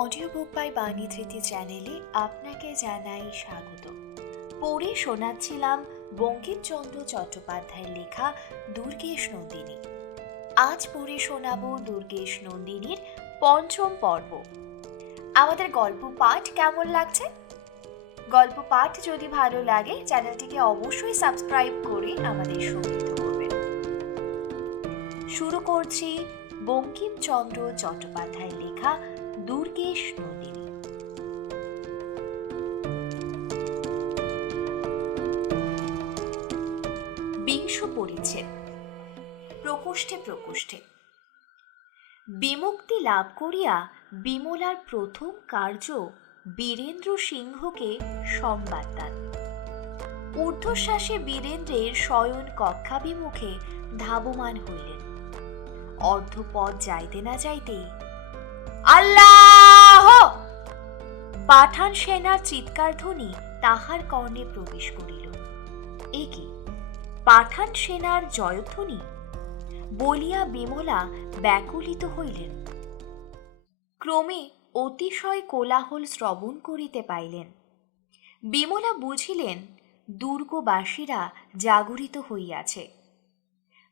Audio book by বাণী ধৃতি চ্যানেলে আপনাকে জানাই স্বাগত। পড়ে শোনাচ্ছিলাম বঙ্কিমচন্দ্র চট্টোপাধ্যায়ের লেখা দুর্গেশ নন্দিনী। আজ পড়ে শোনাবো দুর্গেশ নন্দিনীর পঞ্চম পর্ব। আমাদের গল্প পাঠ কেমন লাগছে? গল্প পাঠ যদি ভালো লাগে চ্যানেলটিকে অবশ্যই সাবস্ক্রাইব করে আমাদের সমৃদ্ধ করবেন। শুরু করছি বঙ্কিমচন্দ্র চট্টোপাধ্যায়ের লেখা দুর্গেশ নন্দিনী। বিংশ পরিচ্ছেদ। প্রকোষ্ঠে প্রকোষ্ঠে। বিমুক্তি লাভ করিয়া বিমলার প্রথম কার্য বীরেন্দ্র সিংহকে সংবাদ দান। ঊর্ধ্বশ্বাসে বীরেন্দ্রের শয়ন কক্ষাভিমুখে ধাবমান হইলেন। অর্ধপথ যাইতে না যাইতেই আল্লাহ! পাঠান সেনার চিৎকার ধ্বনি তাহার কর্ণে প্রবেশ করিল। এ কি, পাঠান সেনার জয়ধ্বনি বলিয়া বিমলা ব্যাকুলিত হইলেন। ক্রমে অতিশয় কোলাহল শ্রবণ করিতে পাইলেন। বিমলা বুঝিলেন দুর্গবাসীরা জাগরিত হইয়াছে।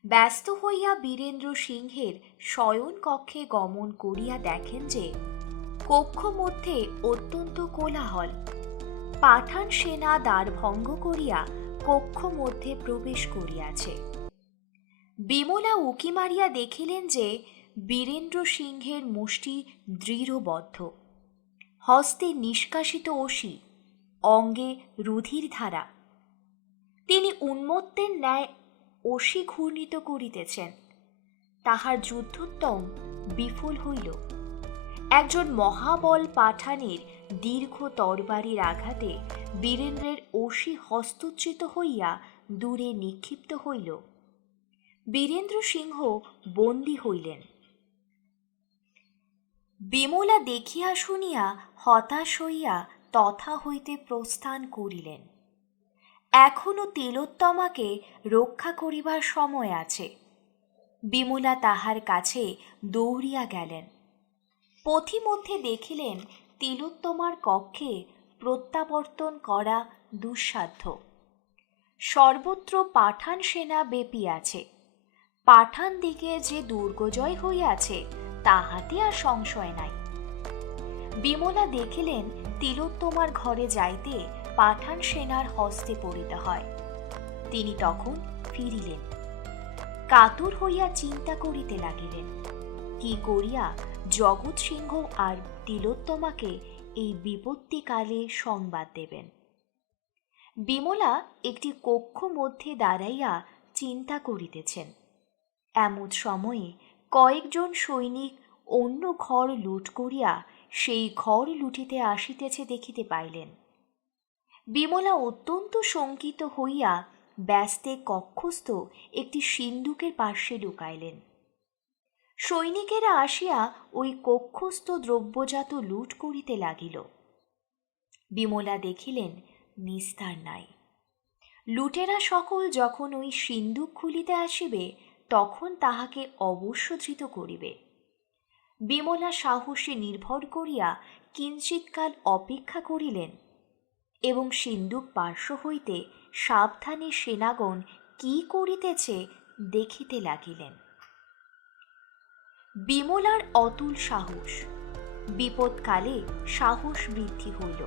ব্যস্ত হইয়া বীরেন্দ্র সিংহের শয়ন কক্ষে গমন করিয়া দেখেন যে কক্ষ মধ্যে অত্যন্ত কোলাহল। পাঠান সেনা দ্বার ভঙ্গ করিয়া কক্ষ মধ্যে প্রবেশ করিয়াছে। বিমলা উকি মারিয়া দেখিলেন যে বীরেন্দ্র সিংহের মুষ্টি দৃঢ়বদ্ধ, হস্তে নিষ্কাশিত অসি, অঙ্গে রুধির ধারা। তিনি উন্মত্তের ন্যায় অসি ঘূর্ণিত করিতেছেন। তাহার যুদ্ধোদ্যম বিফল হইল। একজন মহাবল পাঠানের দীর্ঘ তরবারির আঘাতে বীরেন্দ্রের অসি হস্তচ্যুত হইয়া দূরে নিক্ষিপ্ত হইল। বীরেন্দ্র সিংহ বন্দী হইলেন। বিমলা দেখিয়া শুনিয়া হতাশ হইয়া তথা হইতে প্রস্থান করিলেন। এখনো তিলোত্তমাকে রক্ষা করিবার সময় আছে। বিমলা তাহার কাছে দৌড়িয়া গেলেন। পথিমধ্যে দেখিলেন তিলোত্তমার কক্ষে প্রত্যাবর্তন করা দুঃসাধ্য। সর্বত্র পাঠান সেনা বেপিয়াছে। পাঠান দিকে যে দুর্গজয় হইয়াছে তাহাতে আর সংশয় নাই। বিমলা দেখিলেন তিলোত্তমার ঘরে যাইতে পাঠান সেনার হস্তে পড়িতে হয়। তিনি তখন ফিরিলেন। কাতর হইয়া চিন্তা করিতে লাগিলেন, কি করিয়া জগৎ সিংহ আর তিলোত্তমাকে এই বিপত্তিকালে সংবাদ দেবেন। বিমলা একটি কক্ষ মধ্যে দাঁড়াইয়া চিন্তা করিতেছেন। এমন সময়ে কয়েকজন সৈনিক অন্য ঘর লুট করিয়া সেই ঘর লুটিতে আসিতেছে দেখিতে পাইলেন। বিমলা অত্যন্ত শঙ্কিত হইয়া ব্যস্তে কক্ষস্থ একটি সিন্দুকের পার্শ্বে ঢুকাইলেন। সৈনিকেরা আসিয়া ওই কক্ষস্থ দ্রব্যজাত লুট করিতে লাগিল। বিমলা দেখিলেন নিস্তার নাই। লুটেরা সকল যখন ওই সিন্দুক খুলিতে আসিবে তখন তাহাকে অবশ্য ধৃত করিবে। বিমলা সাহসে নির্ভর করিয়া কিঞ্চিৎকাল অপেক্ষা করিলেন এবং সিন্দুক পার্শ্ব হইতে সাবধানে সেনাগণ কি করিতেছে দেখিতে লাগিলেন। বিমলার অতুল সাহস। বিপদকালে সাহস বৃদ্ধি হইল।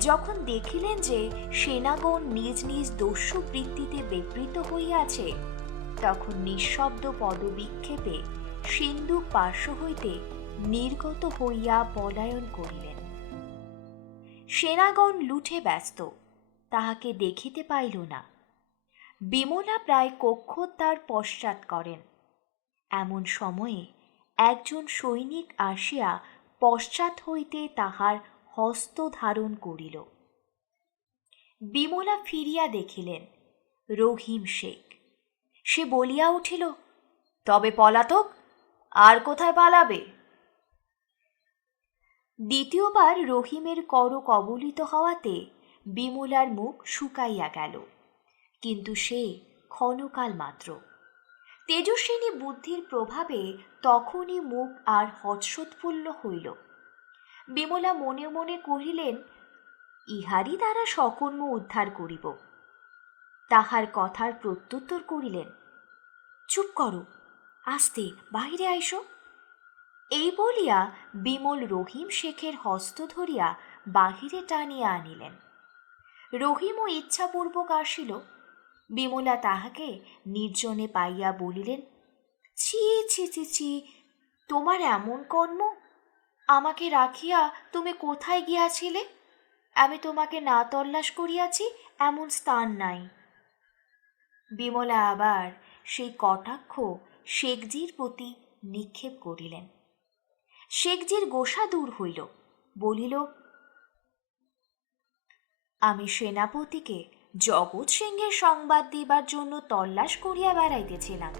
যখন দেখিলেন যে সেনাগণ নিজ নিজ দস্যু বৃত্তিতে বিবৃত হইয়াছে তখন নিঃশব্দ পদবিক্ষেপে সিন্দুক পার্শ্ব হইতে নির্গত হইয়া পলায়ন করিলেন। সেনাগণ লুঠে ব্যস্ত, তাহাকে দেখিতে পাইল না। বিমলা প্রায় কক্ষদ্বার পশ্চাৎ করেন। এমন সময়ে একজন সৈনিক আসিয়া পশ্চাৎ হইতে তাহার হস্ত ধারণ করিল। বিমলা ফিরিয়া দেখিলেন রহিম শেখ। সে বলিয়া উঠিল, তবে পলাতক, আর কোথায় পালাবে? দ্বিতীয়বার রহিমের কর কবলিত হওয়াতে বিমলার মুখ শুকাইয়া গেল, কিন্তু সে ক্ষণকাল মাত্র। তেজস্বিনী বুদ্ধির প্রভাবে তখনই মুখ আর হর্ষোৎফুল্ল হইল। বিমলা মনে মনে কহিলেন, ইহারই দ্বারা সকর্ম উদ্ধার করিব। তাহার কথার প্রত্যুত্তর করিলেন, চুপ করো, আস্তে বাহিরে আইসো। এই বলিয়া বিমল রহিম শেখের হস্ত ধরিয়া বাহিরে টানিয়া আনিলেন। রহিমও ইচ্ছাপূর্বক আসিল। বিমলা তাহাকে নির্জনে পাইয়া বলিলেন, ছি ছি ছি ছি, তোমার এমন কর্ম! আমাকে রাখিয়া তুমি কোথায় গিয়াছিলে? আমি তোমাকে না তল্লাশ করিয়াছি এমন স্থান নাই। বিমলা আবার সেই কটাক্ষ শেখজির প্রতি নিক্ষেপ করিলেন। শেখজির গোসা দূর হইল, বলিল, আমি সেনাপতিকে জগৎ সিংহের সংবাদ দিবার জন্য তল্লাশ করিয়া বেড়াইতেছিলাম।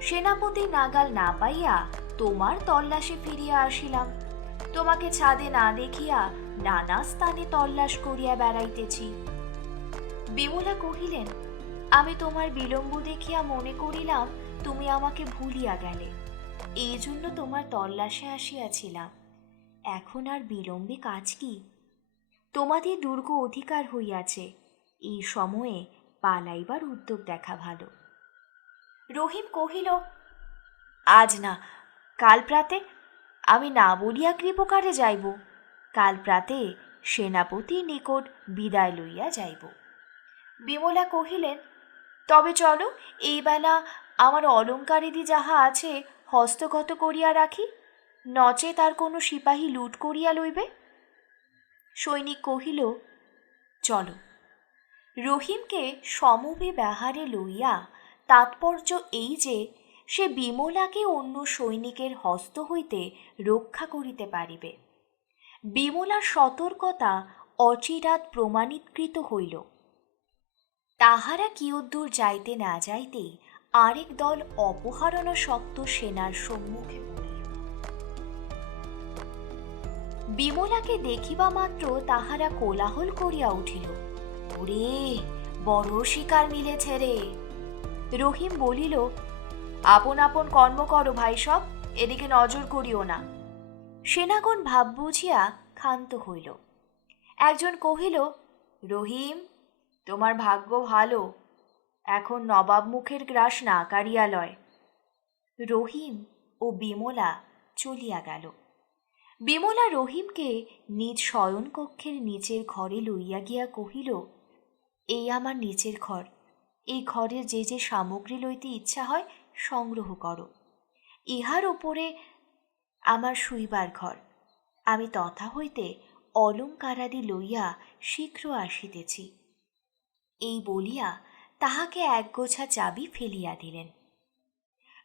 সেনাপতি নাগাল না পাইয়া তোমার তল্লাশে ফিরিয়া আসিলাম। তোমাকে ছাদে না দেখিয়া নানা স্থানে তল্লাশ করিয়া বেড়াইতেছি। বিমলা কহিলেন, আমি তোমার বিলম্ব দেখিয়া মনে করিলাম তুমি আমাকে ভুলিয়া গেলে, এই জন্য তোমার তল্লাশে আসিয়াছিলাম। এখন আর বিলম্বে কাজ কি? তোমাদের দুর্গ অধিকার হইয়াছে, এই সময়ে পালাইবার উদ্যোগ দেখা ভালো। রহিম কহিল, আজ না, কাল প্রাতে। আমি না বলিয়া কৃপকারে যাইব। কাল প্রাতে সেনাপতির নিকট বিদায় লইয়া যাইব। বিমলা কহিলেন, তবে চলো, এই বেলা আমার অলঙ্কারেদি যাহা আছে হস্তগত করিয়া রাখি, নচে তার কোনো সিপাহী লুট করিয়া লইবে। সৈনিক কহিল, চলো। রহিমকে সমবে ব্যাহারে লইয়া তাৎপর্য এই যে সে বিমলাকে অন্য সৈনিকের হস্ত হইতে রক্ষা করিতে পারিবে। বিমলার সতর্কতা অচিরাৎ প্রমাণীকৃত হইল। তাহারা কিয়দ্দূর যাইতে না যাইতেই আরেক দল অপহরণাসক্ত সেনার সম্মুখে পড়িল। বিমলাকে দেখিবা মাত্র তাহারা কোলাহল করিয়া উঠিল, ওরে, বড় শিকার মিলেছে রে। রহিম বলিল, আপন আপন কর্ম করো ভাই সব, এদিকে নজর করিও না। সেনাগণ ভাব বুঝিয়া ক্ষান্ত হইল। একজন কহিল, রহিম, তোমার ভাগ্য ভালো, এখন নবাব মুখের গ্রাস না কাড়িয়া লয়। রহিম ও বিমলা চলিয়া গেল। বিমলা রহিমকে নিজ শয়নকক্ষের নিচের ঘরে লইয়া গিয়া কহিল, এই আমার নিচের ঘর, এই ঘরের যে যে সামগ্রী লইতে ইচ্ছা হয় সংগ্রহ করো। ইহার উপরে আমার শুইবার ঘর, আমি তথা হইতে অলঙ্কারাদি লইয়া শীঘ্র আসিতেছি। এই বলিয়া তাহাকে একগোছা চাবি ফেলিয়া দিলেন।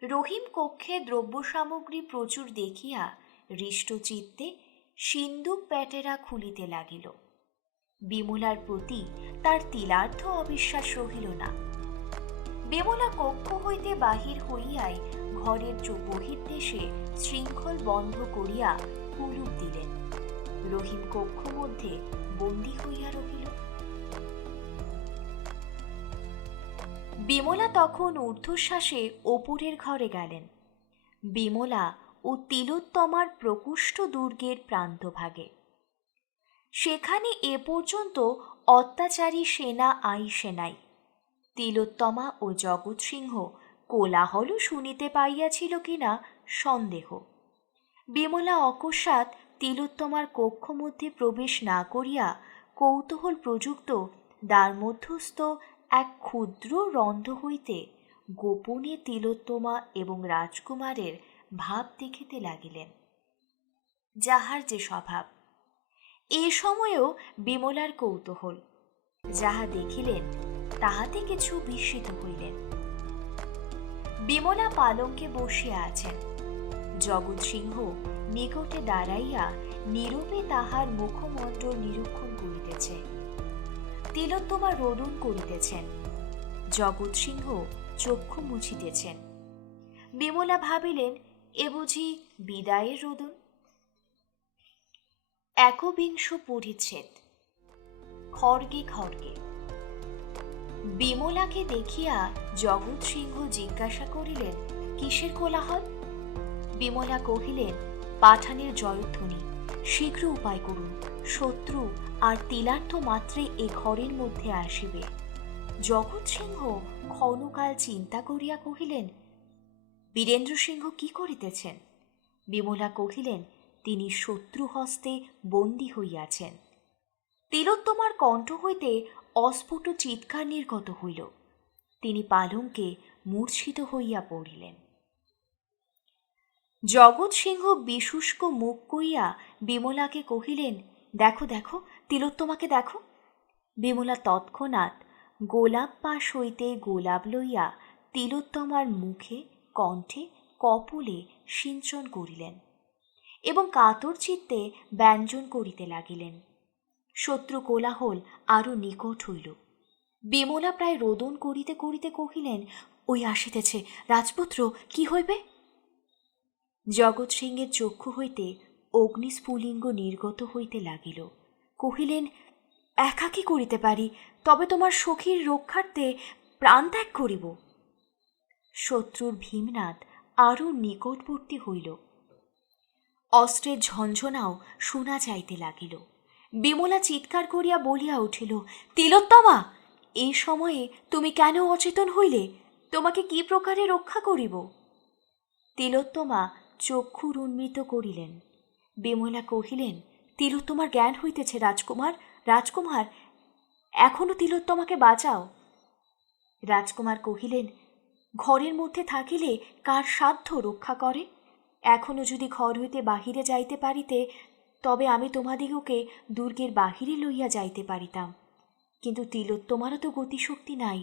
রহিম কক্ষে দ্রব্য সামগ্রী প্রচুর দেখিয়া হৃষ্টচিত্তে সিন্দুক প্যাটেরা খুলিতে লাগিল। বিমলার প্রতি তার তিলার্ধ অবিশ্বাস রহিল না। বিমলা কক্ষ হইতে বাহির হইয়াই ঘরের বহির্দেশে শৃঙ্খল বন্ধ করিয়া কুলুপ দিলেন। রহিম কক্ষ মধ্যে বন্দী হইয়া রহিল। বিমলা তখন ঊর্ধ্বশ্বাসে ওপরের ঘরে গেলেন। বিমলা ও তিলোত্তমার প্রকুষ্ঠ দুর্গের প্রান্তভাগে। সেখানে এ পর্যন্ত অত্যাচারী সেনা আইসে নাই। তিলোত্তমা ও জগৎ সিংহ কোলাহল শুনিতে পাইয়াছিল কিনা সন্দেহ। বিমলা অকস্মাৎ তিলোত্তমার কক্ষ মধ্যে প্রবেশ না করিয়া কৌতূহল প্রযুক্ত দ্বার মধ্যস্থ এক ক্ষুদ্র রন্ধ্র হইতে গোপনে তিলোত্তমা এবং রাজকুমারের ভাব দেখিতে লাগিলেন। যাহার যে স্বভাব। এ সময়েও বিমলার কৌতূহল। যাহা দেখিলেন তাহাতে কিছু বিস্মিত হইলেন। বিমলা পালঙ্কে বসিয়া আছেন। জগৎ সিংহ নিকটে দাঁড়াইয়া নীরবে তাহার মুখমণ্ডল নিরীক্ষণ করিতেছে। তিলোত্তমা রোদন করিতেছেন। জগৎ সিংহ চক্ষু মুছিতেছেন। বিমলা ভাবিলেন, এ বুঝি বিদায়ের রোদন। একবিংশ পরিচ্ছেদ। খড়গে খড়গে। বিমলাকে দেখিয়া জগৎ সিংহ জিজ্ঞাসা করিলেন, কিসের কোলাহল? বিমলা কহিলেন, পাঠানের জয়ধ্বনি, শীঘ্র উপায় করুন, শত্রু আর তিলার্থ মাত্রে এ ঘরের মধ্যে আসিবে। জগৎ সিংহ ক্ষণকাল চিন্তা করিয়া কহিলেন, বীরেন্দ্র সিংহ কি করিতেছেন? বিমলা কহিলেন, তিনি শত্রু হস্তে বন্দী হইয়াছেন। তিলোত্তমার কণ্ঠ হইতে অস্ফুট চিৎকার নির্গত হইল। তিনি পালঙ্কে মূর্ছিত হইয়া পড়িলেন। জগৎ সিংহ বিশুষ্ক মুখ করিয়া বিমলাকে কহিলেন, দেখো দেখো, তিলোত্তমাকে দেখো। বিমলা তৎক্ষণাৎ গোলাপ পাশ হইতে গোলাপ লইয়া তিলোত্তমার মুখে, কণ্ঠে, কপলে সিঞ্চন করিলেন এবং কাতর চিত্তে ব্যঞ্জন করিতে লাগিলেন। শত্রু কোলাহল আরো নিকট হইল। বিমলা প্রায় রোদন করিতে করিতে কহিলেন, ওই আসিতেছে, রাজপুত্র, কি হইবে? জগৎ সিংহের চক্ষু হইতে অগ্নিস্ফুলিঙ্গ নির্গত হইতে লাগিল। কহিলেন, একা কি করিতে পারি, তবে তোমার সখীর রক্ষার্থে প্রাণ ত্যাগ করিব। শত্রুর ভীমনাদ আরও নিকটবর্তী হইল। অস্ত্রের ঝঞ্ঝনাও শোনা যাইতে লাগিল। বিমলা চিৎকার করিয়া বলিয়া উঠিল, তিলোত্তমা, এই সময়ে তুমি কেন অচেতন হইলে? তোমাকে কি প্রকারে রক্ষা করিব? তিলোত্তমা চক্ষু উন্মিত করিলেন। বিমলা কহিলেন, তিলোত্তমার জ্ঞান হইতেছে, রাজকুমার, রাজকুমার, এখনো তিলোত্তমাকে বাঁচাও। রাজকুমার কহিলেন, ঘরের মধ্যে থাকিলে কার সাধ্য রক্ষা করে? এখনো যদি ঘর হইতে বাহিরে যাইতে পারিতে, তবে আমি তোমাদিগকে দুর্গের বাহিরে লইয়া যাইতে পারিতাম, কিন্তু তিলোত্তমারও তো গতিশক্তি নাই।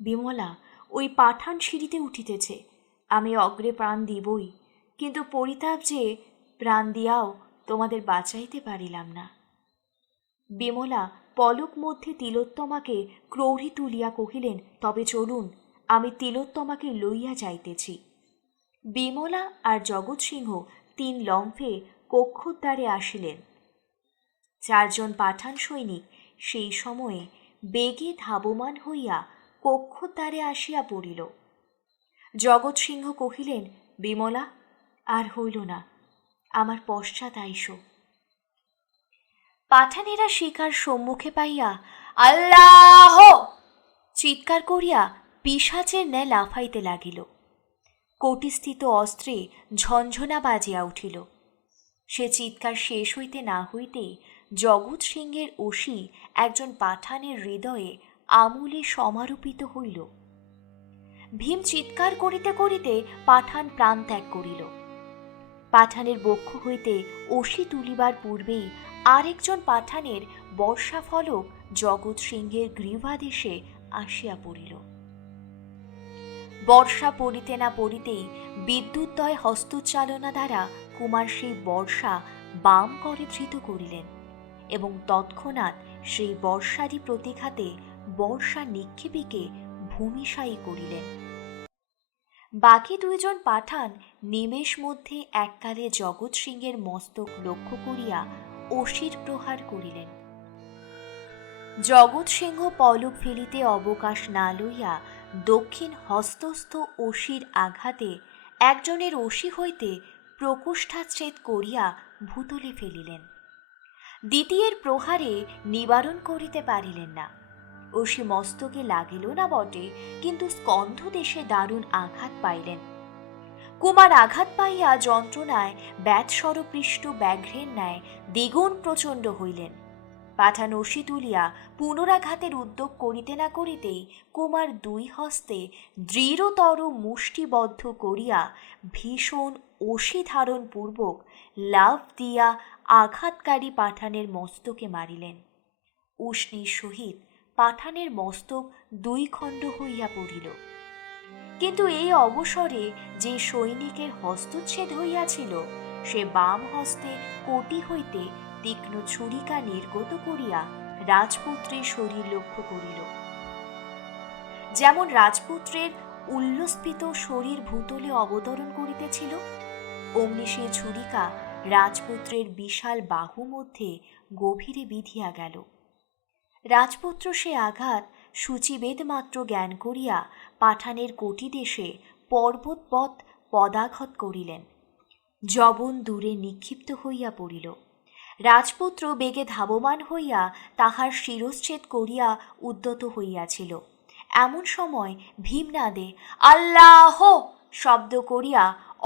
বিমলা, ওই পাঠান সিঁড়িতে উঠিতেছে, আমি অগ্রে প্রাণ দিবই, কিন্তু পরিতাপ যে প্রাণ দিয়াও তোমাদের বাঁচাইতে পারিলাম না। বিমলা পলক মধ্যে তিলোত্তমাকে ক্রৌড়ি তুলিয়া কহিলেন, তবে চলুন, আমি তিলোত্তমাকে লইয়া যাইতেছি। বিমলা আর জগৎ সিংহ 3 লম্ফে কক্ষদ্বারে আসিলেন। 4 জন পাঠান সৈনিক সেই সময়ে বেগে ধাবমান হইয়া কক্ষদ্বারে আসিয়া পড়িল। জগৎ সিংহ কহিলেন, বিমলা, আর হইল না, আমার পশ্চাৎ আইসো। পাঠানেরা শিকার সম্মুখে পাইয়া আল্লাহ চিৎকার করিয়া পিশাচের ন্যায় লাফাইতে লাগিল। কোটিস্থিত অস্ত্রে ঝঞ্ঝনা বাজিয়া উঠিল। সে চিৎকার শেষ হইতে না হইতেই জগৎ সিংহের অসি একজন পাঠানের হৃদয়ে আমূলে সমারোপিত হইল। ভীম চিৎকার করিতে করিতে পাঠান প্রাণ ত্যাগ করিল। পাঠানের বক্ষ হইতে অসি তুলিবার পূর্বেই আরেকজন পাঠানের বর্ষাফলক জগৎ সিংহের গ্রীবাদেশে আসিয়া পড়িল। বর্ষা পড়িতে না পড়িতেই বিদ্যুৎদয় হস্তচালনা দ্বারা কুমার সেই বর্ষা বাম করে ধৃত করিলেন এবং তৎক্ষণাৎ সেই বর্ষারই প্রতিঘাতে বর্ষা নিক্ষেপীকে ভূমিশায়ী করিলেন। বাকি 2 জন পাঠান নিমেষ মধ্যে এককালে জগৎ সিংহের মস্তক লক্ষ্য করিয়া অসির প্রহার করিলেন। জগৎ সিংহ পলক ফেলিতে অবকাশ না লইয়া দক্ষিণ হস্তস্থ অসির আঘাতে একজনের অসি হইতে প্রকোষ্ঠাচ্ছেদ করিয়া ভূতলে ফেলিলেন। দ্বিতীয়ের প্রহারে নিবারণ করিতে পারিলেন না। অসি মস্তকে লাগিল না বটে, কিন্তু স্কন্ধ দেশে দারুণ আঘাত পাইলেন। কুমার আঘাত পাইয়া যন্ত্রণায় ব্যাৎসরপৃষ্ট ব্যাঘ্রের ন্যায় দ্বিগুণ প্রচণ্ড হইলেন। পাঠান অসি তুলিয়া পুনরাঘাতের উদ্যোগ করিতে না করিতেই কুমার 2 হস্তে দৃঢ়তর মুষ্টিবদ্ধ করিয়া ভীষণ অসি ধারণ পূর্বক লাফ দিয়া আঘাতকারী পাঠানের মস্তকে মারিলেন। উষ্ণীর সহিত পাঠানের মস্তক 2 খণ্ড হইয়া পড়িল। কিন্তু এই অবসরে যে সৈনিকের হস্তচ্ছেদ হইয়াছিল, সে বাম হস্তে কোটি হইতে তীক্ষ্ণ ছুরিকা নির্গত করিয়া রাজপুত্রের শরীর লক্ষ্য করিল। যেমন রাজপুত্রের উল্লস্ফীত শরীর ভূতলে অবতরণ করিতেছিল, অমনি সে ছুরিকা রাজপুত্রের বিশাল বাহু মধ্যে গভীরে বিধিয়া গেল। রাজপুত্র সে আঘাত সূচিবেদ মাত্র জ্ঞান করিয়া পাঠানের কোটি দেশে পর্বতবৎ পদাঘাত করিলেন। যবন দূরে নিক্ষিপ্ত হইয়া পড়িল। রাজপুত্র বেগে ধাবমান হইয়া তাহার শিরশ্ছেদ করিয়া উদ্যত হইয়াছিল। এমন সময় ভীমনাদে আল্লাহ শব্দ করিয়া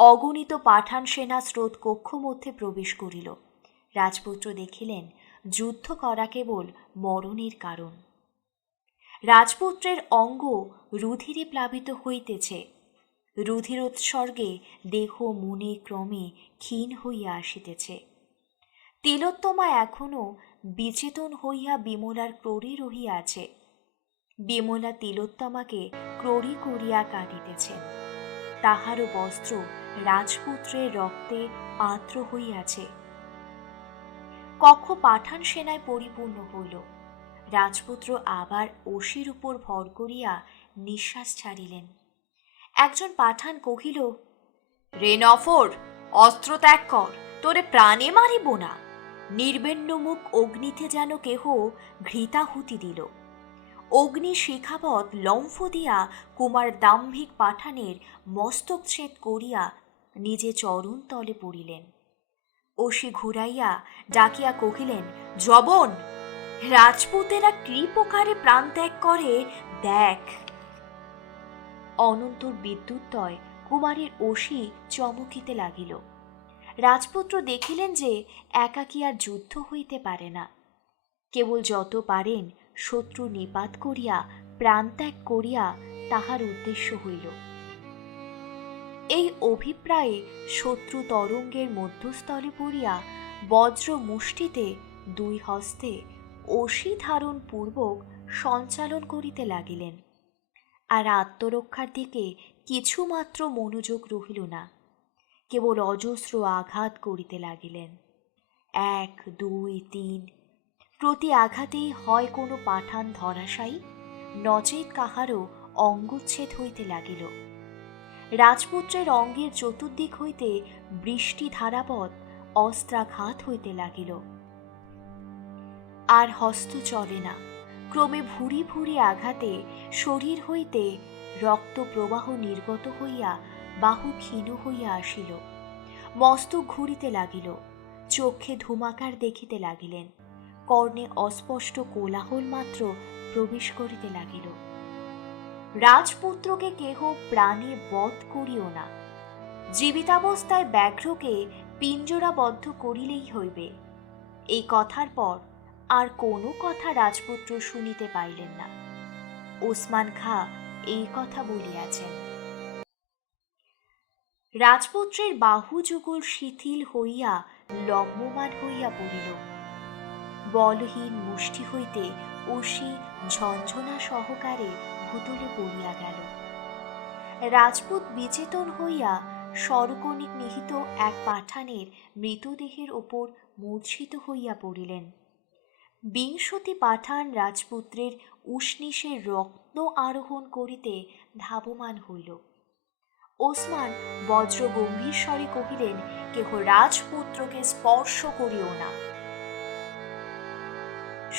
অগণিত পাঠান সেনা স্রোত কক্ষ মধ্যে প্রবেশ করিল। রাজপুত্র দেখিলেন যুদ্ধ করা কেবল মরণের কারণ। রাজপুত্রের অঙ্গ রুধিরে প্লাবিত হইতেছে। রুধিরোৎসর্গে দেহ মনে ক্রমে ক্ষীণ হইয়া আসিতেছে। তিলোত্তমা এখনো বিচেতন হইয়া বিমলার ক্রোড়ে রহিয়া আছে। বিমলা তিলোত্তমাকে ক্রোড়ি করিয়া কাটিতেছেন। তাহারও বস্ত্র রাজপুত্রের রক্তে আর্দ্র হইয়াছে। কক্ষ পাঠান সেনায় পরিপূর্ণ হইল। রাজপুত্র আবার অসির উপর ভর করিয়া নিঃশ্বাস ছাড়িলেন। একজন পাঠান কহিল, রে নফর, অস্ত্র ত্যাগ কর, তোরে প্রাণে মারিব না। নির্বেণ্য মুখ অগ্নিতে যেন কেহ ঘৃতাহুতি দিল। অগ্নি শিখাবৎ লম্ফ দিয়া কুমার দাম্ভিক পাঠানের মস্তক ছেদ করিয়া নিজে চরণ তলে পড়িলেন। অসি ঘুরাইয়া ডাকিয়া কহিলেন, যবন, রাজপুতেরা কি প্রকারে প্রাণ ত্যাগ করে দেখ। অনন্তর বিদ্যুৎতয় কুমারীর অসি চমকিতে লাগিল। রাজপুত্র দেখিলেন যে একাকী আর যুদ্ধ হইতে পারে না। কেবল যত পারেন শত্রু নিপাত করিয়া প্রাণত্যাগ করিয়া তাহার উদ্দেশ্য হইল। এই অভিপ্রায়ে শত্রু তরঙ্গের মধ্যস্থলে পড়িয়া বজ্র মুষ্টিতে দুই হস্তে অসি ধারণ পূর্বক সঞ্চালন করিতে লাগিলেন। আর আত্মরক্ষার দিকে কিছুমাত্র মনোযোগ রহিল না। কেবল অজস্র আঘাত করিতে লাগিলেন। 1, 2, 3 প্রতি আঘাতেই হয় কোনো পাঠান ধরাশায়ী, নচেৎ কাহারও অঙ্গচ্ছেদ হইতে লাগিল। রাজপুত্রের অঙ্গের চতুর্দিক হইতে বৃষ্টি ধারাবৎ অস্ত্রাঘাত হইতে লাগিল। আর হস্ত চলে না। ক্রমে ভুরি ভুরি আঘাতে শরীর হইতে রক্ত প্রবাহ নির্গত হইয়া বাহু ক্ষীণ হইয়া আসিল। মস্তক ঘুরিতে লাগিল। চক্ষে ধূমাকার দেখিতে লাগিলেন। কর্ণে অস্পষ্ট কোলাহল মাত্র প্রবেশ করিতে লাগিল। রাজপুত্রকে কেহ প্রাণে বধ করিও না। জীবিতাবস্থায় ব্যাঘ্রকে পিঞ্জরাবদ্ধ করিলেই হইবে। এই কথার পর আর কোনো কথা রাজপুত্র শুনিতে পাইলেন না। ওসমান খাঁ এই কথা বলিয়াছেন। রাজপুত্রের বাহু যুগল শিথিল হইয়া লম্বমান হইয়া পড়িল। বলহীন মুষ্টি হইতে অসি ঝঞ্ঝনা সহকারে ভূতলে পড়িয়া গেল। রাজপুত বিচেতন হইয়া স্বর্গনিক নিহিত এক পাঠানের মৃতদেহের ওপর মূর্ছিত হইয়া পড়িলেন। 20 পাঠান রাজপুত্রের উষ্ণিসের রত্ন আরোহণ করিতে ধাবমান হইল। ওসমান বজ্র গম্ভীর স্বরে কহিলেন, কেহ রাজপুত্রকে স্পর্শ করিও না।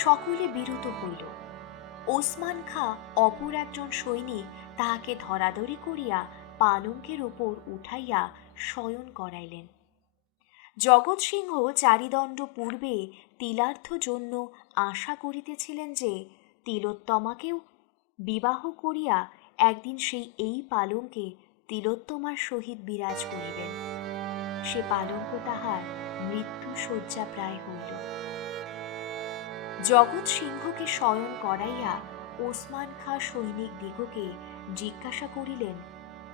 সকলে বিরত হইল। ওসমান খাঁ অপর একজন সৈনিক তাহাকে ধরাধরি করিয়া পালঙ্কের উপর উঠাইয়া শয়ন করাইলেন। জগৎ সিংহ চারিদণ্ড পূর্বে তিলার্থ জন্য আশা করিতেছিলেন যে তিলোত্তমাকেও বিবাহ করিয়া একদিন সেই এই পালঙ্কে তিলোত্তমার সহিত বিরাজ করিবেন। সে পালঙ্ক তাহার মৃত্যু শয্যা প্রায় হইল। জগৎ সিংহকে শয়ন করাইয়া ওসমান খাঁ সৈনিক দিগকে জিজ্ঞাসা করিলেন,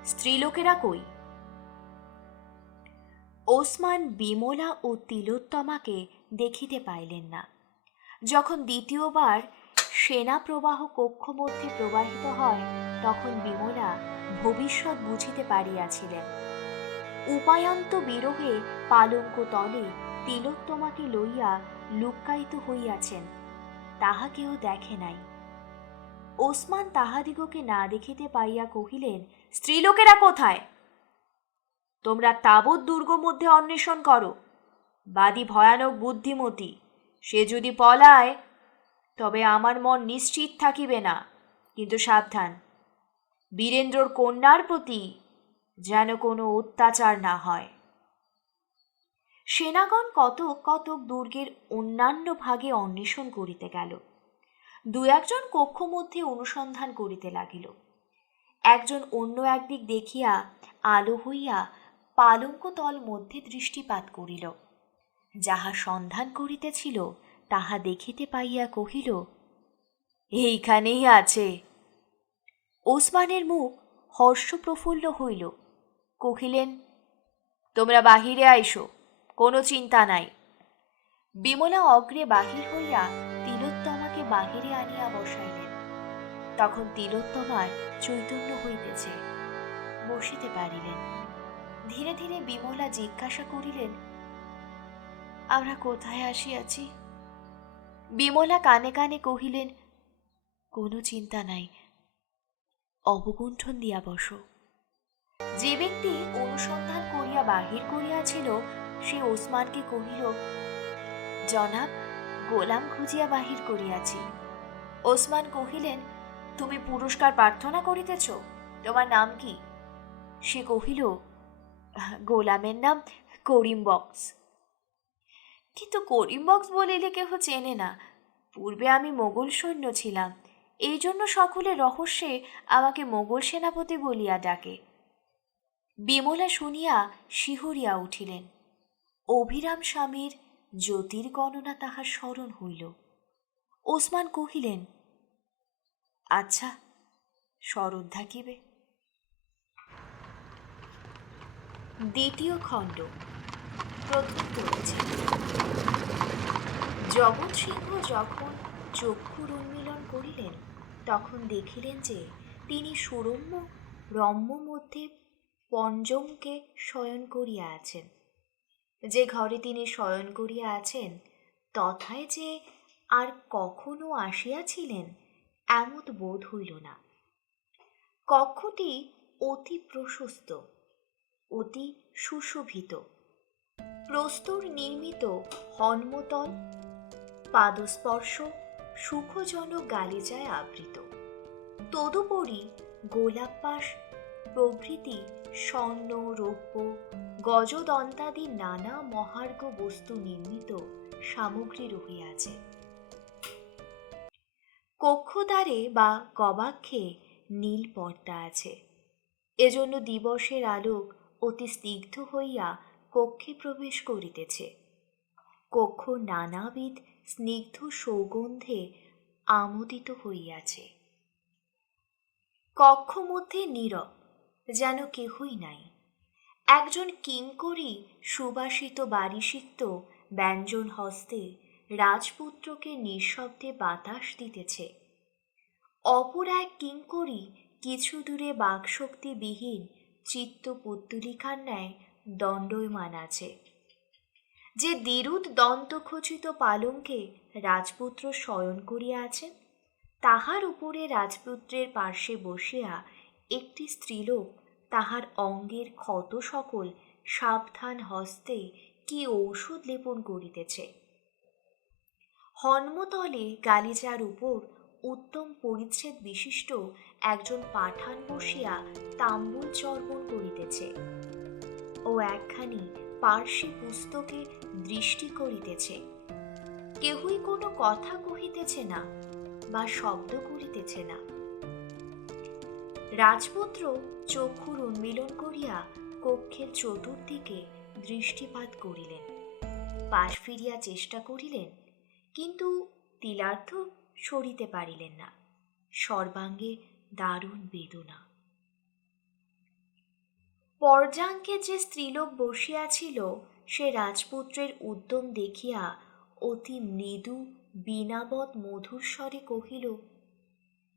স্ত্রীলোকেরা কই? ওসমান বিমলা ও তিলোত্তমাকে দেখিতে পাইলেন না। যখন দ্বিতীয়বার সেনা প্রবাহ কক্ষ মধ্যে প্রবাহিত হয়, তখন বিমলা ভবিষ্যৎ বুঝিতে পারিয়াছিলেন। উপায়ন্ত বিরহে পালঙ্ক তলে তিলোত্তমাকে লইয়া লুক্কায়িত হইয়াছেন, তাহা কেহ দেখে নাই। ওসমান তাহাদিগকে না দেখিতে পাইয়া কহিলেন, স্ত্রীলোকেরা কোথায়? তোমরা তাবৎ দুর্গ মধ্যে অন্বেষণ করো। বাদী ভয়ানক বুদ্ধিমতী, সে যদি পলায় তবে আমার মন নিশ্চিত থাকিবে না। কিন্তু সাবধান, বীরেন্দ্রর কন্যার প্রতি যেন কোনো অত্যাচার না হয়। সেনাগণ কতক কতক দুর্গের অন্যান্য ভাগে অন্বেষণ করিতে গেল। দু একজন কক্ষ মধ্যে অনুসন্ধান করিতে লাগিল। একজন অন্য একদিক দেখিয়া আলো হইয়া পালঙ্ক তল মধ্যে দৃষ্টিপাত করিল। যাহা সন্ধান করিতেছিল তাহা দেখিতে পাইয়া কহিল, এইখানেই আছে। ওসমানের মুখ হর্ষপ্রফুল্ল হইল। কহিলেন, তোমরা বাহিরে আইসো, কোনো চিন্তা নাই। বিমলা অগ্রে বাহির হইয়া তিলোত্তমাকে বাহিরে আনিয়া বসাইলেন। তখন তিলোত্তমার চৈতন্য হইতেছে, বসিতে পারিলেন। ধীরে ধীরে বিমলা জিজ্ঞাসা করিলেন, আমরা কোথায় আসিয়াছি? বিমলা কানে কানে কহিলেন, কোনো চিন্তা নাই, অবগুণ্ঠন দিয়া বসো। যে ব্যক্তি অনুসন্ধান করিয়া বাহির করিয়াছিল সে ওসমানকে কহিল, জনাব, গোলাম খুঁজিয়া বাহির করিয়াছি। ওসমান কহিলেন, তুমি পুরস্কার প্রার্থনা করিতেছ? তোমার নাম কি? সে কহিল, গোলামের নাম করিম বক্স। কিন্তু করিম বক্স বলিলে কেহ চেনে না। পূর্বে আমি মোগল সৈন্য ছিলাম, এই জন্য সকলে রহস্যে আমাকে মোগল সেনাপতি বলিয়া ডাকে। বিমলা শুনিয়া শিহরিয়া উঠিলেন। অভিরাম স্বামীর জ্যোতির গণনা তাহার স্মরণ হইল। ওসমান কহিলেন, আচ্ছা, স্মরণ থাকিবে। দ্বিতীয় খণ্ড। প্রথম পড়েছে। জগৎ সিংহ যখন চক্ষুর উন্মীলন করিলেন তখন দেখিলেন যে তিনি সুরম্য রম্য মধ্যে পঞ্জমকে শয়ন করিয়া আছেন। যে ঘরে তিনি শয়ন করিয়া আছেন তথায় যে আর কখনো আসিয়াছিলেন এমত বোধ হইল না। কক্ষটি অতি প্রশস্ত, অতি সুশোভিত, প্রস্তর নির্মিত হন্মতল, পাদস্পর্শ সুখজনক গালিচায় আবৃত। তদুপরি গোলাপপাশ প্রভৃতি স্বর্ণ, রৌপ্য, গজদন্তাদি নানা মহার্ঘ বস্তু নির্মিত সামগ্রী রহিয়াছে। কক্ষদ্বারে বা গবাক্ষে নীল পর্দা আছে। এজন্য দিবসের আলোক অতি স্নিগ্ধ হইয়া কক্ষে প্রবেশ করিতেছে। কক্ষ নানাবিধ স্নিগ্ধ সৌগন্ধে আমোদিত হইয়াছে। কক্ষ মধ্যে নীরব, যেন কেহই নাই। একজন কিঙ্করী সুবাসিত বারিসিক্ত ব্যঞ্জন হস্তে রাজপুত্রকে নিঃশব্দে বাতাস দিতেছে। অপর এক কিঙ্করী কিছু দূরে বাকশক্তিবিহীন চিত্তপুত্তলিকার ন্যায় দণ্ডয়মান আছে। যে দ্বিরুদ দন্তখচিত পালঙ্কে রাজপুত্র শয়ন করিয়া আছেন তাহার উপরে রাজপুত্রের পার্শ্বে বসিয়া একটি স্ত্রীলোক তাহার অঙ্গের ক্ষত সকল সাবধান হস্তে কি ঔষধ লেপন করিতেছে। হন্মতলে গালিচার উপর উত্তম পরিচ্ছেদ বিশিষ্ট একজন পাঠান বসিয়া তাম্বুল চর্বণ করিতেছে ও একখানি পার্শ্বে পুস্তকে দৃষ্টি করিতেছে। কেহই কোনো কথা কহিতেছে না বা শব্দ করিতেছে না। রাজপুত্র চক্ষুর উন্মীলন করিয়া কক্ষের চতুর্দিকে দৃষ্টিপাত করিলেন। পাশ ফিরিয়া চেষ্টা করিলেন, কিন্তু তিলার্ধ সরিতে পারিলেন না। সর্বাঙ্গে দারুণ বেদনা। পর্যাঙ্কে যে স্ত্রীলোক বসিয়াছিল সে রাজপুত্রের উদ্যম দেখিয়া অতি মৃদু বীণাবৎ মধুর স্বরে কহিল,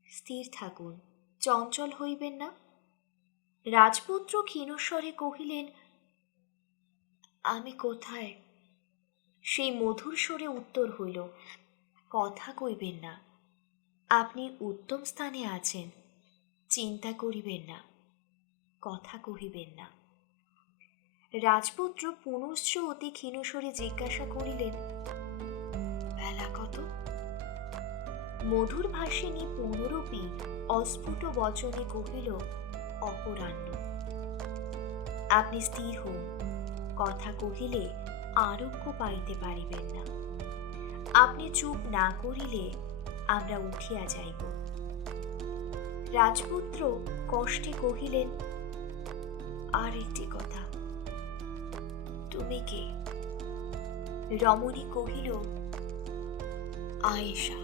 স্থির থাকুন, চঞ্চল হইবেন না। রাজপুত্র ক্ষীণস্বরে কহিলেন, আমি কোথায়? সেই মধুর স্বরে উত্তর হইল, কথা কইবেন না, আপনি উত্তম স্থানে আছেন, চিন্তা করিবেন না, কথা কহিবেন না। রাজপুত্র পুনশ্চ অতি ক্ষীণস্বরে জিজ্ঞাসা করিলেন, বেলা কত? মধুর ভাষিনী পুনরূপী অস্ফুট বচনে কহিল, অপরাহ্ন। আপনি স্থির হন, কথা কহিলে আরোগ্য পাইতে পারিবেন না। আপনি চুপ না করিলে আমরা উঠিয়া যাইব। রাজপুত্র কষ্টে কহিলেন, আর একটি কথা, তুমি কে? রমণী কহিল, আয়েশা।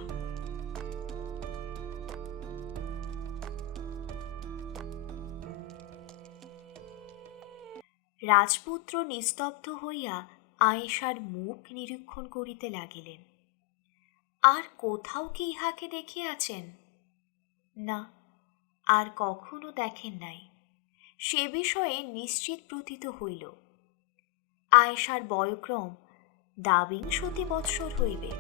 রাজপুত্র নিস্তব্ধ হইয়া আয়েশার মুখ নিরীক্ষণ করিতে লাগিলেন। আর কোথাও কি ইহাকে দেখিয়াছেন? না, আর কখনো দেখেন নাই, সে বিষয়ে নিশ্চিত প্রতীত হইল। আয়েশার বয়ক্রম দাবিংশতি বৎসর হইবে।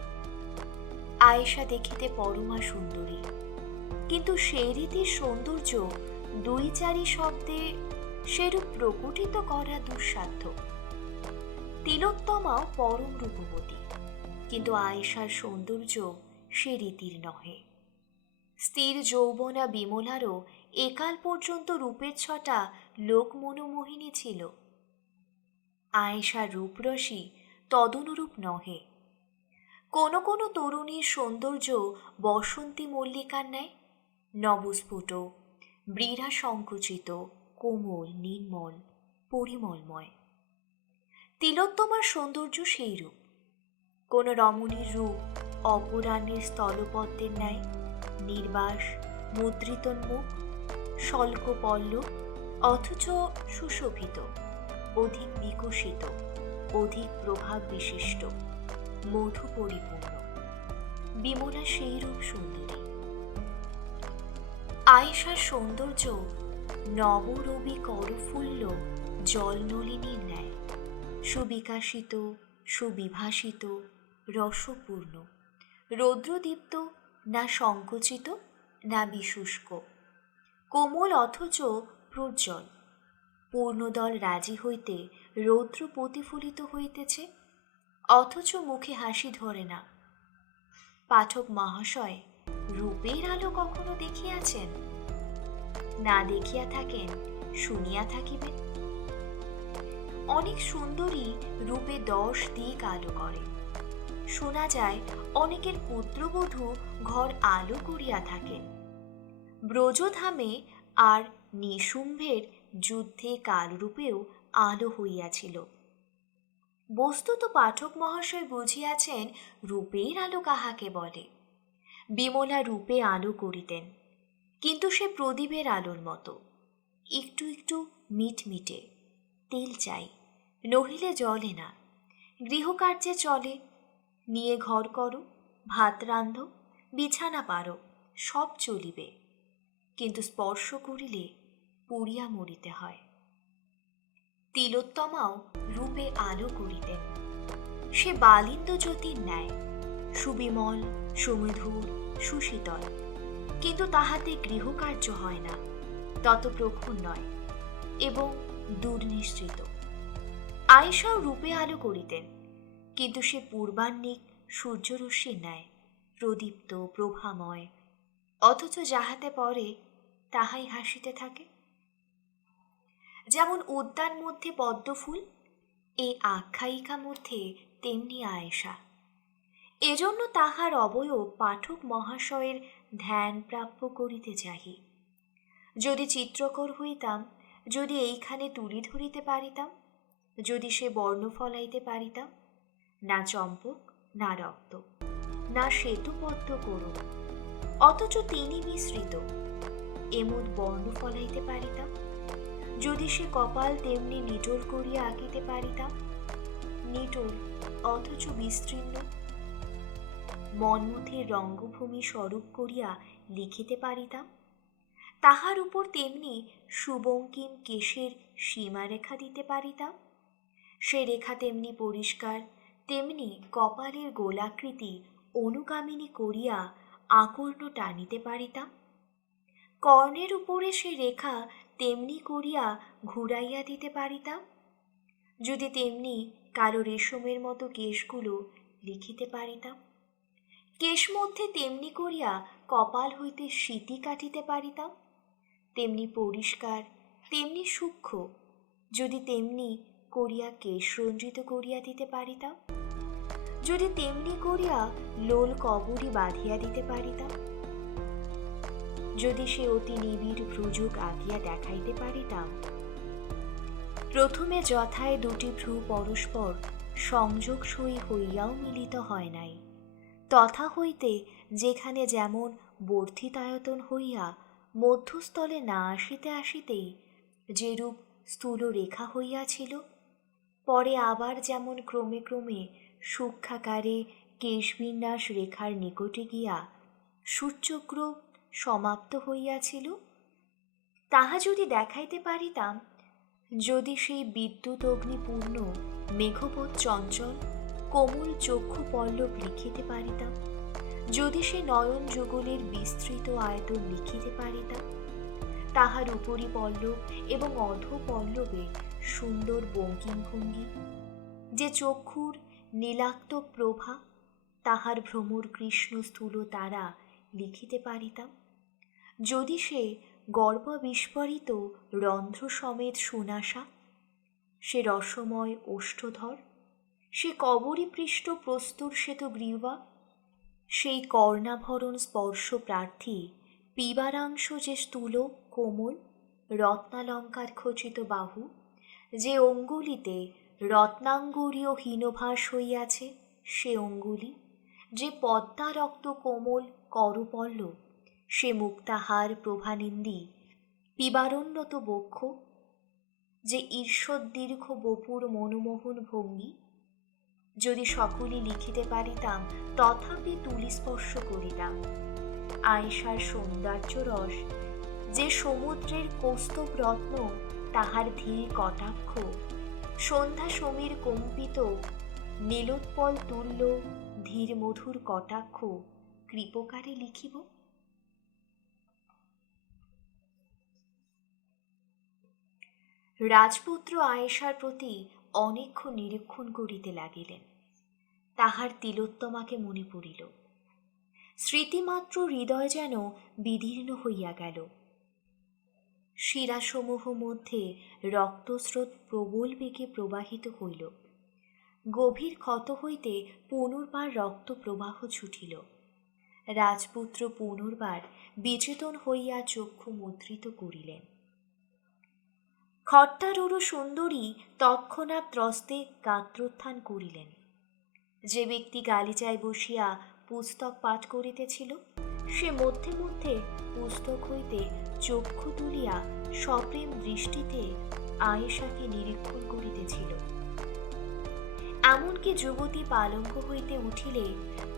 আয়েশা দেখিতে পরমা সুন্দরী, কিন্তু সেই রীতির সৌন্দর্য দুই চারি শব্দে সেরূপ প্রকটিত করা দুঃসাধ্য। তিলোত্তমাও পরম রূপবতী, কিন্তু আয়েশার সৌন্দর্য সে রীতির নহে। স্থির যৌবনা বিমলারও একাল পর্যন্ত রূপের ছটা লোকমনোমোহিনী ছিল। আয়েশার রূপরসী তদনুরূপ নহে। কোন কোন তরুণীর সৌন্দর্য বসন্তী মল্লিকার ন্যায়, নবস্ফুট, বৃঢ়া সংকুচিত, কোমল, নির্মল, পরিমলময়। তিলোত্তমার সৌন্দর্য সেই রূপ। কোন রমণীর রূপ অপরাহ্নের স্থলপদ্মের ন্যায়, নির্বাস, মুদ্রিতোন্মুখ, স্বল্প পল্লব, অথচ সুশোভিত, অধিক বিকশিত, অধিক প্রভাব বিশিষ্ট, মধু পরিপূর্ণ। বিমলা সেই রূপ সুন্দরী। আয়েশার সৌন্দর্য নবরবি করফুল্ল জলনলিনীর ন্যায়, সুবিকাশিত, সুবিভাসিত, রসপূর্ণ, রৌদ্রদীপ্ত, না সংকুচিত না বিশুষ্ক, কোমল অথচ প্রজ্জ্বল। পূর্ণদল রাজি হইতে রৌদ্র প্রতিফলিত হইতেছে, অথচ মুখে হাসি ধরে না। পাঠক মহাশয় রূপের আলো কখনো দেখিয়াছেন? না দেখিয়া থাকেন, শুনিয়া থাকিবেন। অনেক সুন্দরী রূপে 10 দিক আলো করে। শোনা যায় অনেকের পুত্রবধূ ঘর আলো করিয়া থাকেন। ব্রজধামে আর নিশুম্ভের যুদ্ধে কালরূপেও আলো হইয়াছিল। বস্তুত পাঠক মহাশয় বুঝিয়াছেন রূপের আলো কাহাকে বলে। বিমলা রূপে আলো করিতেন, কিন্তু সে প্রদীপের আলোর মতো, একটু একটু মিটমিটে। তেল চাই, নহিলে জ্বলে না। গৃহকার্যে চলে, নিয়ে ঘর করো, ভাত রান্ধো, বিছানা পারো, সব চলিবে, কিন্তু স্পর্শ করিলে পুড়িয়া মরিতে হয়। তিলোত্তমাও রূপে আলো করিতেন। সে বালিন্দ জ্যোতির ন্যায়, সুবিমল, সুমধুর, সুশীতল, কিন্তু তাহাতে গৃহকার্য হয় না, তত প্রখর নয় এবং দুর্নিশ্চিত। আয়েশাও রূপে আলো করিতেন, কিন্তু সে পূর্বাহ্নিক সূর্যরশ্মির ন্যায়, প্রদীপ্ত, প্রভাময়, অথচ যাহাতে পরে তাহাই হাসিতে থাকে। যেমন উদ্যান মধ্যে পদ্মফুল, এই আখ্যায়িকা মধ্যে তেমনি আয়েশা। এজন্য তাহার অবয়ব পাঠক মহাশয়ের ধ্যান প্রাপ্য করিতে চাহি। যদি চিত্রকর হইতাম, যদি এইখানে তুলি ধরিতে পারিতাম, যদি সে বর্ণ ফলাইতে পারিতাম, না চম্পক, না রক্ত, না শ্বেতপদ্ম করুণ, অথচ তিনি মিশ্রিত, এমন বর্ণ ফলাইতে পারিতাম, যদি সে কপাল তেমনি নিটোল করিয়া আঁকিতে পারিতাম, নিটোল অথচ বিস্তীর্ণ, মন্মথের রঙ্গভূমি স্বরূপ করিয়া লিখিতে পারিতাম, তাহার উপর তেমনি সুবঙ্কিম কেশের সীমারেখা দিতে পারিতাম, সে রেখা তেমনি পরিষ্কার, তেমনি কপালের গোলাকৃতি অনুগামিনী করিয়া আকর্ণ টানিতে পারিতাম, কর্ণের উপরে সে রেখা তেমনি করিয়া ঘুরাইয়া দিতে পারিতাম, যদি তেমনি কালো রেশমের মতো কেশগুলো লিখিতে পারিতাম, কেশ মধ্যে তেমনি করিয়া কপাল হইতে স্মৃতি কাটিতে পারিতাম, তেমনি পরিষ্কার, তেমনি সূক্ষ্ম, যদি তেমনি করিয়া কেশ রঞ্জিত করিয়া দিতে পারিতাম, যদি তেমনি করিয়া লোল কবরী বাঁধিয়া দিতে পারিতাম, যদি সে অতি নিবিড় ভ্রুযোগ আঁকিয়া দেখাইতে পারিতাম, প্রথমে যথায় দুটি ভ্রু পরস্পর সংযোগ সই হইয়াও মিলিত হয় নাই, তথা হইতে যেখানে যেমন বর্ধিতায়তন হইয়া মধ্যস্থলে না আসিতে আসিতেই যেরূপ স্থূল রেখা হইয়াছিল, পরে আবার যেমন ক্রমে ক্রমে সূক্ষ্মাকারে কেশবিন্যাস রেখার নিকটে গিয়া সূর্যগ্র সমাপ্ত হইয়াছিল, তাহা যদি দেখাইতে পারিতাম, যদি সেই বিদ্যুৎ অগ্নিপূর্ণ মেঘপথ চঞ্চল কোমল চক্ষু পল্লব লিখিতে পারিতাম, যদি সে নয়ন যুগলের বিস্তৃত আয়তন লিখিতে পারিতাম, তাহার উপরি পল্লব এবং অধ পল্লবে সুন্দর বঙ্কিম ভঙ্গি, যে চক্ষুর নীলাক্ত প্রভা, তাহার ভ্রমর কৃষ্ণ স্থূল তারা লিখিতে পারিতাম, যদি সে গর্ভ বিস্ফারিত রন্ধ্র সমেত সুনাসা, সে রসময় ওষ্ঠধর, সে কবরী পৃষ্ঠ প্রস্তুর শ্বেত গ্রীবা, সেই কর্ণাভরণ স্পর্শ প্রার্থী পিবারাংশ যে স্থূল কোমল রত্নালঙ্কার খচিত বাহু, যে অঙ্গুলিতে রত্নাঙ্গুরীয় হীনভাস হইয়াছে সে অঙ্গুলি, যে পদ্মারক্ত কোমল করপল্লব, সে মুক্তাহার প্রভানিন্দী পিবারোন্নত বক্ষ, যে ঈর্ষদীর্ঘ বপুর মনোমোহন ভঙ্গি, যদি সকলই লিখিতে পারিতাম, তথাপি তুলি স্পর্শ করিতাম আয়েশার সৌন্দর্য রস, যে সমুদ্রের কৌস্তব রত্ন তাহার ধীর কটাক্ষ, সন্ধ্যা সমীর কম্পিত নীলোৎপল তুল্য ধীর মধুর কটাক্ষ কৃপকারে লিখিব। রাজপুত্র আয়েশার প্রতি অনেকক্ষণ নিরীক্ষণ করিতে লাগিলেন। তাহার তিলোত্তমাকে মনে পড়িল। স্মৃতিমাত্র হৃদয় যেন বিদীর্ণ হইয়া গেল। শিরাসমূহ মধ্যে রক্তস্রোত প্রবল বেগে প্রবাহিত হইল। গভীর ক্ষত হইতে পুনর্বার রক্ত প্রবাহ ছুটিল। রাজপুত্র পুনর্বার বিচেতন হইয়া চক্ষু মুদ্রিত করিলেন। খট্টারুরু সুন্দরী তৎক্ষণাৎ ত্রস্তে গাত্রোত্থান করিলেন। যে ব্যক্তি গালিচায় বসিয়া পুস্তক পাঠ করিতেছিল, সে মধ্যে মধ্যে পুস্তক হইতে চক্ষু তুলিয়া সপ্রেম দৃষ্টিতে আয়েশাকে নিরীক্ষণ করিতেছিল। এমনকি যুবতী পালঙ্ক হইতে উঠিলে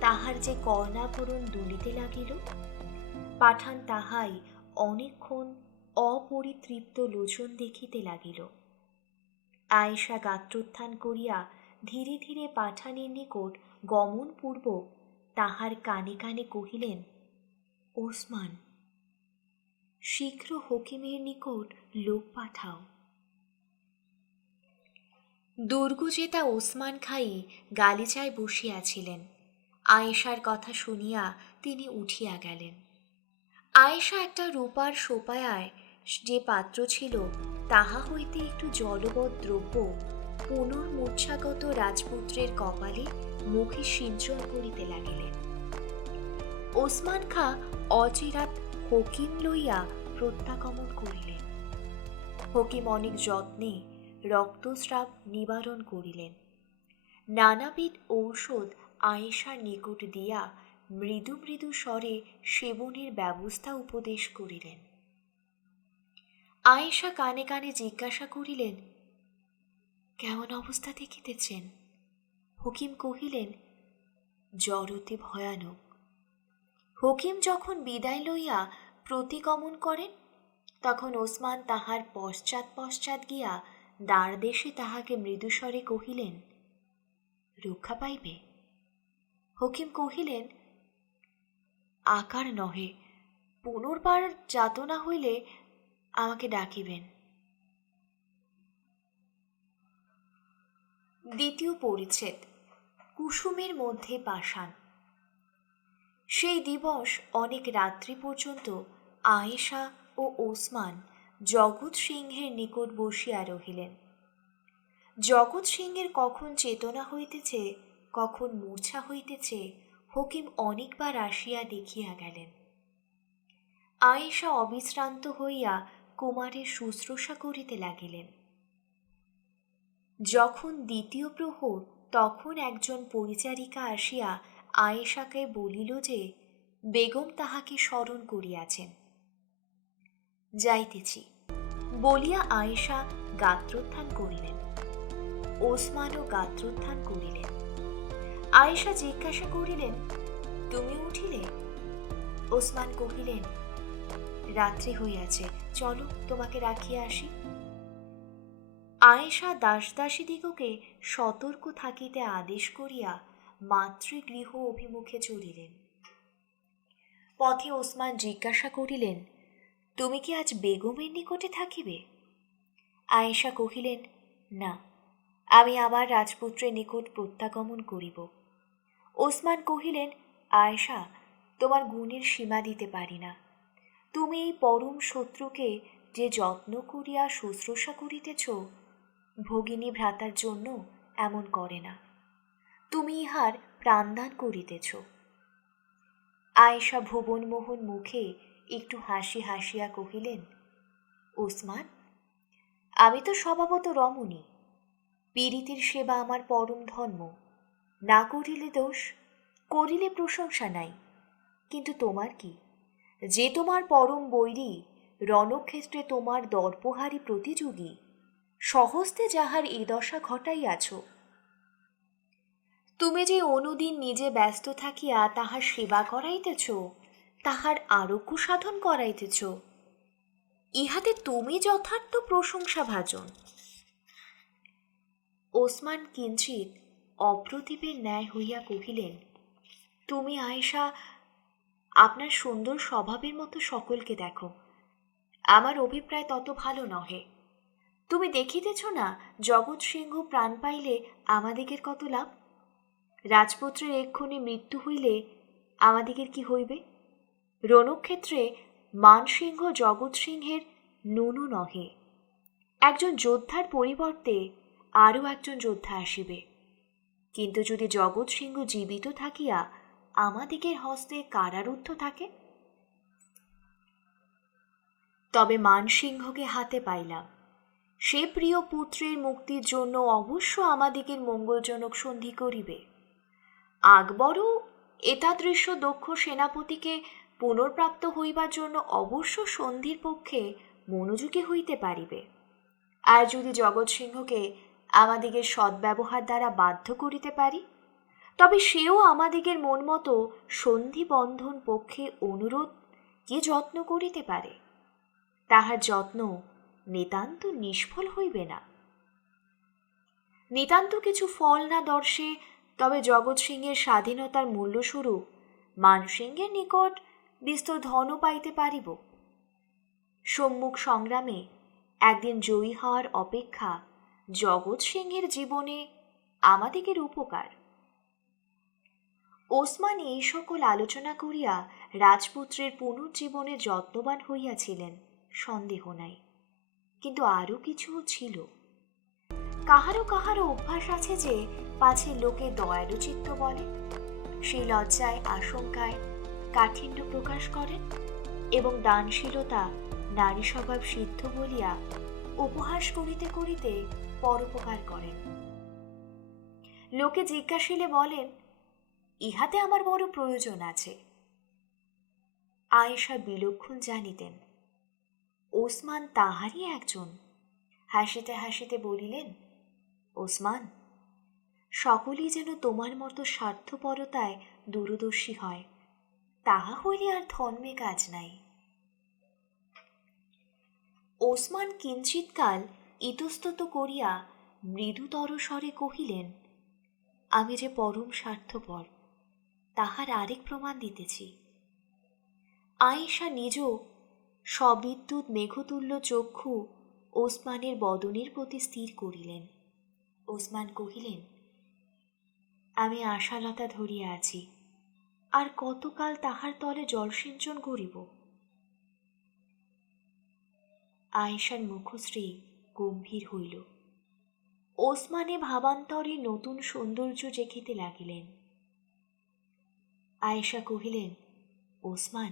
তাহার যে কর্ণাভরণ দুলিতে লাগিল, পাঠান তাহাই অনেকক্ষণ অপরিতৃপ্ত লোচন দেখিতে লাগিল। আয়েশা গাত্রোত্থান করিয়া ধীরে ধীরে পাঠানের নিকট গমনপূর্বক তাহার কানে কানে কহিলেন, ওসমান, শীঘ্র হকিমের নিকট লোক পাঠাও। দুর্গজেতা ওসমান খাই গালিচায় বসিয়াছিলেন। আয়েশার কথা শুনিয়া তিনি উঠিয়া গেলেন। আয়েশা একটা রূপার সোপায়ায় যে পাত্র ছিল, তাহা হইতে একটু জলবৎ দ্রব্য পুনর্মূর্ছাগত রাজপুত্রের কপালে মুখে সিঞ্চন করিতে লাগিলেন। ওসমান খা অচিরাৎ হকিম লইয়া প্রত্যাগমন করিলেন। হকিম অনেক যত্নে রক্তস্রাব নিবারণ করিলেন। নানাবিধ ঔষধ আয়েশার নিকট দিয়া মৃদু মৃদু স্বরে সেবনের ব্যবস্থা উপদেশ করিলেন। আয়েশা কানে কানে জিজ্ঞাসা করিলেন, কেমন অবস্থা দেখিতেছেন? হকিম কহিলেন, জ্বর অতি ভয়ানক। হকিম যখন বিদায় লইয়া প্রতিগমন করেন, তখন ওসমান তাহার পশ্চাৎ পশ্চাৎ গিয়া দ্বারদেশে তাহাকে মৃদুস্বরে কহিলেন, রক্ষা পাইবে? হকিম কহিলেন, আকার নহে, পুনর্বার যাতনা হইলে আমাকে ডাকিবেন। দ্বিতীয় পরিচ্ছেদ। কুসুমের মধ্যে পাষাণ। সেই দিবস অনেক রাত্রি পর্যন্ত আয়েশা ও ওসমান জগৎ সিংহের নিকট বসিয়া রহিলেন। জগৎ সিংহের কখন চেতনা হইতেছে, কখন মূর্ছা হইতেছে, হকিম অনেকবার আসিয়া দেখিয়া গেলেন। আয়েশা অবিশ্রান্ত হইয়া কুমারের শুশ্রূষা করিতে লাগিলেন। যখন দ্বিতীয় প্রহর, তখন একজন পরিচারিকা আসিয়া আয়েশাকে বলিল যে বেগম তাহাকে স্মরণ করিয়াছেন। যাইতেছি বলিয়া আয়েশা গাত্রোত্থান করিলেন। ওসমানও গাত্রোত্থান করিলেন। আয়েশা জিজ্ঞাসা করিলেন, তুমি উঠিলে? ওসমান কহিলেন, রাত্রি হইয়াছে, চলো তোমাকে রাখিয়া আসি। আয়েশা দাসদাসীদিগকে সতর্ক থাকিতে আদেশ করিয়া মাতৃগৃহ অভিমুখে চলিলেন। পথে ওসমান জিজ্ঞাসা করিলেন, তুমি কি আজ বেগমের নিকটে থাকিবে? আয়েশা কহিলেন, না, আমি আবার রাজপুত্রের নিকট প্রত্যাগমন করিব। ওসমান কহিলেন, আয়েশা, তোমার গুণের সীমা দিতে পারি না। তুমি এই পরম শত্রুকে যে যত্ন করিয়া শুশ্রূষা করিতেছ, ভগিনী ভ্রাতার জন্য এমন করে না। তুমি ইহার প্রাণদান করিতেছ। আয়েশা ভুবনমোহন মুখে একটু হাসি হাসিয়া কহিলেন, ওসমান, আমি তো স্বভাবত রমণী। পীড়িতের সেবা আমার পরম ধর্ম। না করিলে দোষ, করিলে প্রশংসা নাই। কিন্তু তোমার কি? যে তোমার পরম বৈরী, রণক্ষেত্রে তোমার দর্পহারী প্রতিযোগী, সহস্তে যাহার এ দশা ঘটাইয়াছ, তুমি যে অনুদিন নিজে ব্যস্ত থাকিয়া তাহার সেবা করাইতেছ, তাহার আরোগ্য সাধন করাইতেছ, ইহাতে তুমি যথার্থ প্রশংসাভাজন। ওসমান কিঞ্চিত অপ্রতিভের ন্যায় হইয়া কহিলেন, তুমি আয়েশা আপনার সুন্দর স্বভাবের মতো সকলকে দেখো। আমার অভিপ্রায় তত ভালো নহে। তুমি দেখিতেছ না জগৎ সিংহ প্রাণ পাইলে আমাদিগের কত লাভ? রাজপুত্রের এক্ষুনি মৃত্যু হইলে আমাদিগের কি হইবে? রণক্ষেত্রে মানসিংহ জগৎ সিংহের নুনু নহে। একজন যোদ্ধার পরিবর্তে আরও একজন যোদ্ধা আসিবে। কিন্তু যদি জগৎ সিংহ জীবিত থাকিয়া আমাদিগের হস্তে কারারুদ্ধ থাকে, তবে মানসিংহকে হাতে পাইলাম। সে প্রিয় পুত্রের মুক্তির জন্য অবশ্য আমাদিগের মঙ্গলজনক সন্ধি করিবে। আকবরও এতাদৃশ্য দক্ষ সেনাপতিকে পুনর্প্রাপ্ত হইবার জন্য অবশ্য সন্ধির পক্ষে মনোযোগী হইতে পারিবে। আর যদি জগৎ সিংহকে আমাদিগের সদ্ব্যবহার দ্বারা বাধ্য করিতে পারি, তবে সেও আমাদিগের মন মতো সন্ধিবন্ধন পক্ষে অনুরোধ কি যত্ন করিতে পারে, তাহার যত্ন নিতান্ত নিষ্ফল হইবে না। নিতান্ত কিছু ফল না দর্শে তবে জগৎ সিংহের স্বাধীনতার মূল্যস্বরূপ মানসিংহের নিকট বিস্তর ধনও পাইতে পারিব। সম্মুখ সংগ্রামে একদিন জয়ী হওয়ার অপেক্ষা জগৎ সিংহের জীবনে আমাদিগের উপকার। ওসমান এই সকল আলোচনা করিয়া রাজপুত্রের পুনর্জীবনে যত্নবান হইয়াছিলেন, সন্দেহ নাই। কিন্তু আরও কিছুও ছিল। কাহারও কাহারও অভ্যাস আছে যে পাছে লোকে দয়ালু চিত্ত বলে, সেই লজ্জায় আশঙ্কায় কাঠিন্য প্রকাশ করেন এবং দানশীলতা নারী স্বভাব সিদ্ধ বলিয়া উপহাস করিতে করিতে পরোপকার করেন। লোকে জিজ্ঞাসিলে বলেন, ইহাতে আমার বড় প্রয়োজন আছে। আয়েশা বিলক্ষণ জানিতেন ওসমান তাহারই একজন। হাসিতে হাসিতে বলিলেন, ওসমান, সকলেই যেন তোমার মতো স্বার্থপরতায় দূরদর্শী হয়, তাহা হইলে আর ধর্মে কাজ নাই। ওসমান কিঞ্চিৎকাল ইতস্তত করিয়া মৃদুতর স্বরে কহিলেন, আমি যে পরম স্বার্থপর তাহার আরেক প্রমাণ দিতেছি। আয়েশা নিজ সবিদ্যুৎ মেঘতুল্য চক্ষু ওসমানের বদনের প্রতি স্থির করিলেন। ওসমান কহিলেন, আমি আশালতা ধরিয়া আছি, আর কতকাল তাহার তলে জলসিঞ্চন করিব? আয়েশার মুখশ্রী গম্ভীর হইল। ওসমানে ভাবান্তরে নতুন সৌন্দর্য দেখিতে লাগিলেন। আয়েশা কহিলেন, ওসমান,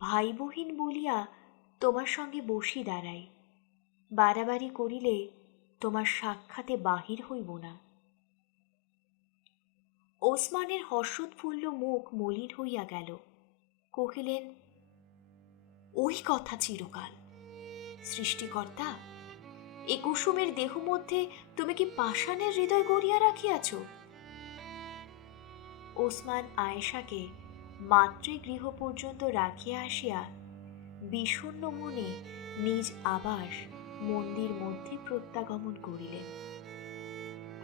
ভাই বহিন বলিয়া তোমার সঙ্গে বসি দাঁড়াই, বাড়াবাড়ি করিলে তোমার সাক্ষাতে বাহির হইব না। ওসমানের হর্ষোৎফুল্ল মুখ মলিন হইয়া গেল। কহিলেন, ওই কথা চিরকাল। সৃষ্টিকর্তা, এ কুসুমের দেহ মধ্যে তুমি কি পাষাণের হৃদয় গড়িয়া রাখিয়াছ? ওসমান আয়েশাকে মাতৃগৃহ পর্যন্ত রাখিয়া আসিয়া বিষণ্ণ মনে নিজ আবাস মন্দির মধ্যে প্রত্যাগমন করিলেন।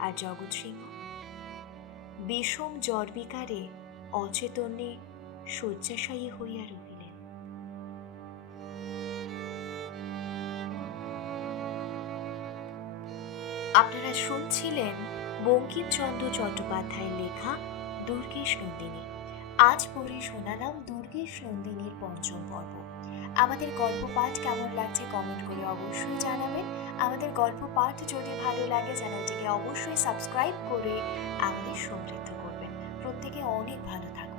আর জগৎ সিংহ বিষম জ্বর বিকারে অচেতনে শয্যাশায়ী হইয়া রহিলেন। আপনারা শুনছিলেন বঙ্কিমচন্দ্র চট্টোপাধ্যায়ের লেখা দুর্গেশ নন্দিনী। আজ পড়ে শোনালাম দুর্গেশ নন্দিনীর পঞ্চম পর্ব। আমাদের গল্প পাঠ কেমন লাগছে কমেন্ট করে অবশ্যই জানাবেন। আমাদের গল্প পাঠ যদি ভালো লাগে চ্যানেলটিকে অবশ্যই সাবস্ক্রাইব করে আমাদের সমৃদ্ধ করবেন। প্রত্যেকে অনেক ভালো থাকুন।